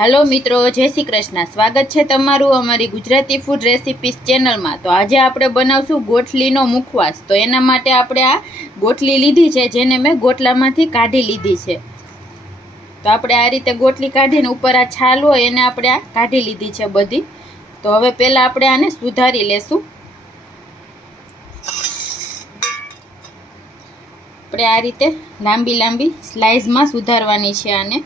Hello मित्रों, जय श्री कृष्ण। स्वागत है तमारू अमारी गुजराती फूड रेसिपीज चेनल में। तो आज आपणे बनावशुं गोठलीनो मुखवास। तो एना माटे आपणे आ गोठली लीधी छे, जेने मैं गोटलामांथी काढी लीधी छे। तो आपणे आ रीते गोठली काढीने उपर आ छाल होय एने आपणे आ काढी लीधी छे बधी। तो हवे पहेला आपणे आने सुधारी लेशुं। आपणे आ रीते लांबी लांबी स्लाइस में सुधारवानी छे आने।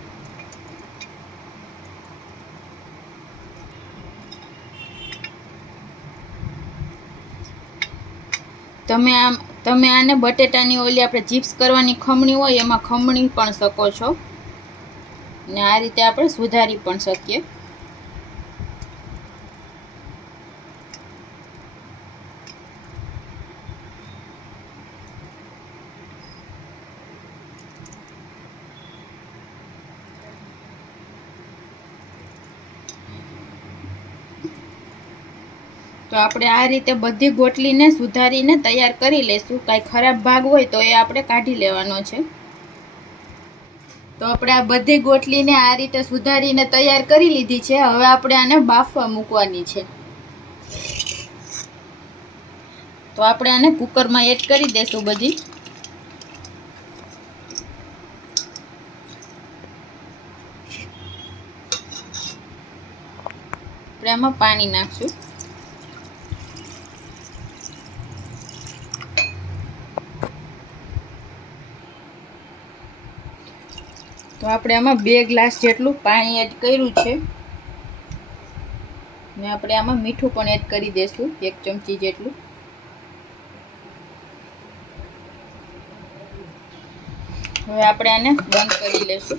તમે આને બટેટાની ઓલી આપણે ચિપ્સ કરવાની ખમણી હોય એમાં ખમણી પણ શકો છો ને આ રીતે આપણે સુધારી પણ શકીએ। तो આપણે આ રીતે બધી ગોટલીને સુધારીને તૈયાર કરી લેશું। કાંઈ ખરાબ ભાગ હોય તો એ આપણે કાઢી લેવાનો છે। તો આપણે આ બધી ગોટલીને આ રીતે સુધારીને તૈયાર કરી લીધી છે। હવે આપણે આને બાફવા મૂકવાની છે। તો આપણે આને કુકરમાં એડ કરી દેશું બધી। આપણે આમાં પાણી નાખશું। तो આપણે આમાં 2 ગ્લાસ જેટલું પાણી એડ કર્યું છે ને આપણે આમાં મીઠું પણ એડ કરી દેશું 1 ચમચી જેટલું। હવે આપણે આને બંધ કરી લેશું।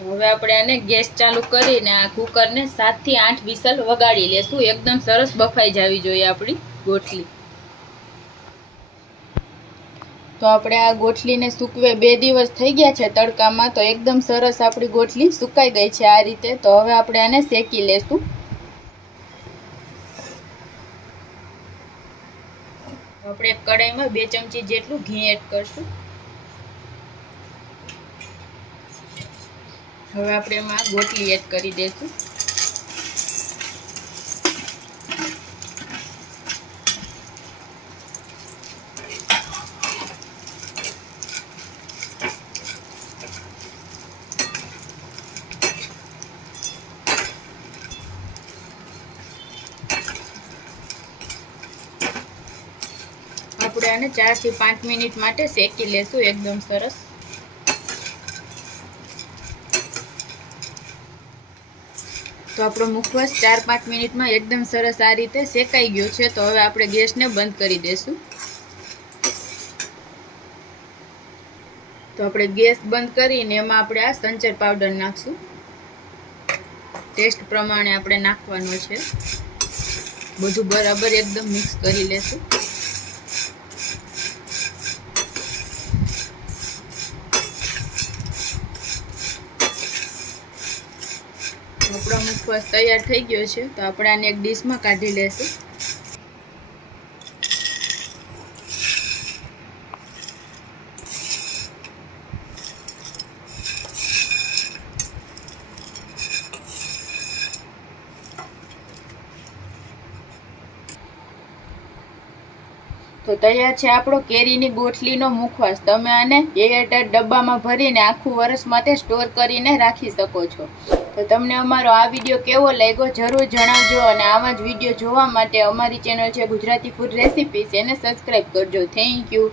હવે આપણે આને ગેસ ચાલુ કરીને આ કુકરને 7 થી 8 વિસલ વગાડી લેશું। એકદમ સરસ બફાઈ જાવી જોઈએ આપણી ગોઠલી। तो આપણે આ ગોઠલીને સૂકવે 2 દિવસ થઈ ગયા છે તડકામાં। તો એકદમ સરસ આપણી ગોઠલી સુકાઈ ગઈ છે આ રીતે। તો હવે આપણે આને શેકી લેશું। આપણે એક કઢાઈમાં 2 ચમચી જેટલું ઘી એડ કરશું। હવે આપણે એમાં ગોઠલી એડ કરી દઈશું। આપણે આને 4 થી 5 મિનિટ માટે શેકી લેશું એકદમ સરસ। તો આપણો મુખવાસ 4-5 મિનિટમાં એકદમ સરસ આ રીતે શેકાઈ ગયો છે। તો હવે આપણે ગેસને બંધ કરી દેશું। તો આપણે ગેસ બંધ કરીને એમાં આપણે આ સંચર પાવડર નાખશું। ટેસ્ટ પ્રમાણે આપણે નાખવાનો છે। બધું બરાબર એકદમ મિક્સ કરી લેશું। આપણો મુખવાસ તૈયાર થઈ ગયો છે। તો આપણે આને એક ડીશમાં કાઢી લેશું। તો તૈયાર છે આપણો કેરીની ગોઠલીનો મુખવાસ। તમે આને એરટાઇટ ડબ્બામાં ભરીને આખું વર્ષ માટે સ્ટોર કરીને રાખી શકો છો। તો તમને અમારો આ વિડીયો કેવો લાગ્યો જરૂર જણાવજો અને આવા જ વિડીયો જોવા માટે અમારી ચેનલ છે ગુજરાતી ફૂડ રેસિપીસ, એને સબસ્ક્રાઈબ કરજો। Thank you.